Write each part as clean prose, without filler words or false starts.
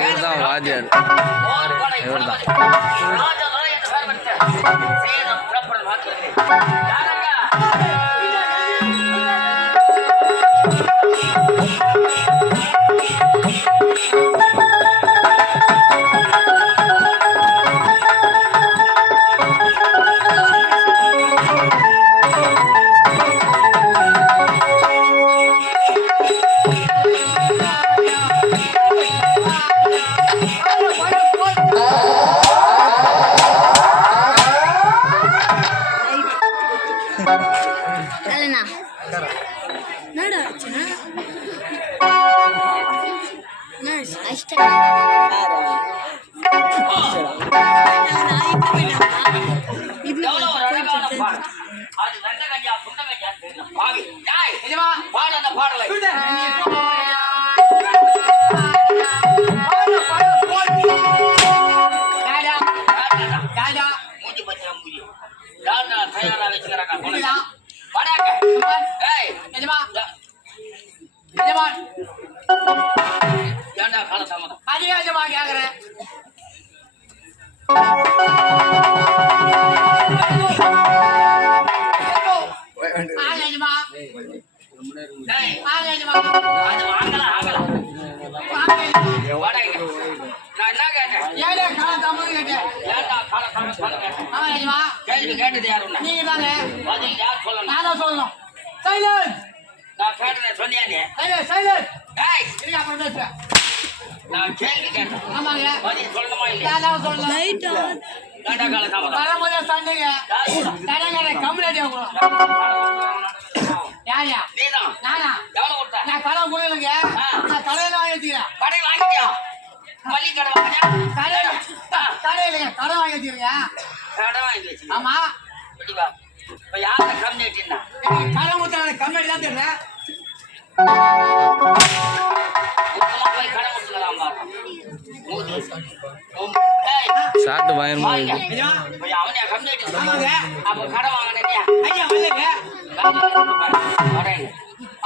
இவர்தான் வாத்தியார். இவர்தான் கேட்டது யாரும் நீங்க தானே யார் சொல்லணும்? நான் தான் சொல்லணும். சைலன்ஸ். நான் கேட்டதை சொன்னியானே. சைலன்ஸ். டேய் நீ அப்புறம் பேசு. நான் கேள்வி கேட்டேன். ஆமாங்க. பதில் சொல்லணுமா இல்லையா? நான் சொல்லணும். Right on. டாடா கால தாமதம். வரம்போதே சொன்னீங்க. தடங்கற கம்ப்ளீட் ஆகும். யாரியா? நீதான். நானா? எவ்வளவு கொடுத்த? நான் கடை கொடுக்கலங்க. நான் கடையில வாங்கி வச்சிக்கிறேன். கடை வாங்கிட்டியா? மல்லி கடை வாங்கியா? கடையில கடை வாங்கி வச்சிருக்கேன். கடை வாங்கி வச்சிருக்கேன். ஆமா. வா. இப்ப யார கம்ப்ளீட்னா? கடை ஊத்துற கம்ப்ளீட் தான் தெரியல. போய் கடை ஊத்துறலாம் பாரு. சாட்டு பயமா இருக்கு. போய் அவனே கம்ப்ளீட் ஆமாங்க. அப்ப கடை வாங்குனேனியா? ஐயா வரலங்க.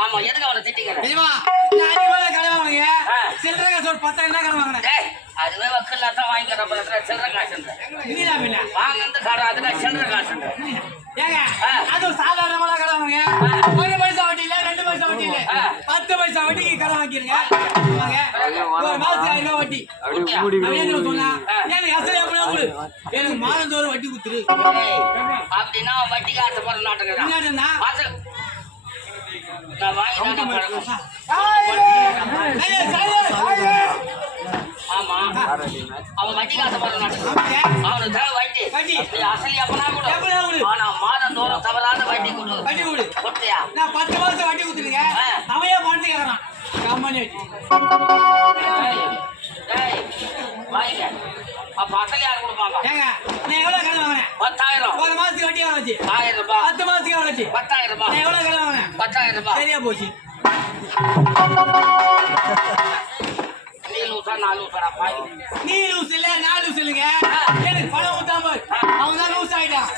ஆமா எதுக்கு அவனை திட்டிக்கற? தெரியுமா? நான் அடிவாள கடை வாங்குங்க. சில்லறை காசு ஒரு 10,000 கடை வாங்குனேன். டேய் அதுவே வக்கல்ல தான் வாங்கி தரப்பல சில்லறை காசுன்ற. இல்லடா பின்ன. வாங்குனது கடை அதுல சில்லறை காசுன்ற. ஏங்க அது சாதாரணமான கடை வாங்குங்க. 1 பைசா வட்டி இல்ல 2 பைசா வட்டி இல்ல. 10 பைசா வட்டிக்கு கடை வாங்கிருங்க. வாங்க. ஒரு மாசம் 1000 ரூபாய் வட்டி. அப்படியே சொன்னா எனக்கு அசல் எப்படியா கொடு. எனக்கு மாதந்தோறும் வட்டி குத்துரு. அப்படினா வட்டி காசு போற நாட்டங்கடா. என்னடா? நான் வாங்கி தான் பழக்கம். ஆமா அவன் வட்டி காசு போற நாட்டங்க. அவனுக்கு தேவை வட்டி. அசல் எப்பனா கூட. ஆனா மாதந்தோறும் தவறாத வட்டி கொடு. வட்டி கொடு. கொட்டியா? நான் 10 மாசம் வட்டி குத்துறீங்க. அவனே பணத்தை கேக்குறான். கம்பெனி டேய் வாங்க. அப்ப அசல் யார் கொடுப்பாங்க? ஏங்க நான் எவ்வளவு கடன் வாங்குறேன்? 10,000. ஒரு மாசத்துக்கு வட்டி எவ்வளவு ஆச்சு? 1000 ரூபாய். 10 மாசத்துக்கு எவ்வளவு ஆச்சு? 10,000 ரூபாய். நான் எவ்வளவு கடன் வாங்குறேன்? 10,000 ரூபாய். சரியா போச்சு. நீ லூசா நான் லூசா பாய். நீ லூஸ் இல்ல நான் லூஸ் இல்லங்க. எனக்கு பணம் ஊத்தாம அவன் தான் லூஸ் ஆயிட்டான்.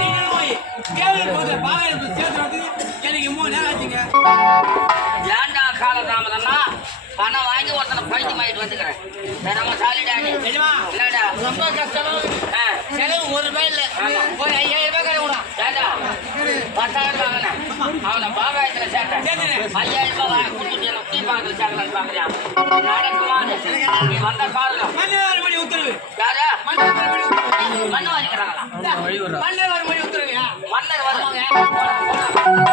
நீ போய் கேளு போது பாகல சேர்த்துறது எனக்கு 3 நேரம் ஆச்சுங்க. ஏண்டா கால தாமதம்னா பணம் வாங்கி ஒருத்தனை பைத்தியம் ஆயிட்டு வந்துக்கிறேன். நம்ம சாலிடா நீ தெரியுமா? இல்லடா ரொம்ப கஷ்டம். செலவு 1 ரூபாய் இல்ல. ஒரு 5000 ரூபாய் கடை விடும். ஏண்டா 10,000 வாங்கினேன். அவனை பாகாயத்துல சேர்த்தேன். 5000 ரூபாய் வாங்கி கொடுத்துட்டு எனக்கு தீ பாகத்தில் சேர்க்கலான்னு பாக்குறியா? நடக்குமா? நீ வந்த பாருங்க. மண்ணு மணி உத்தரவு. யாரா? மண்ணு வாங்கிக்கிறாங்களா? மண்ணு மணி உத்தரவு. மன்னர் வருவாங்க.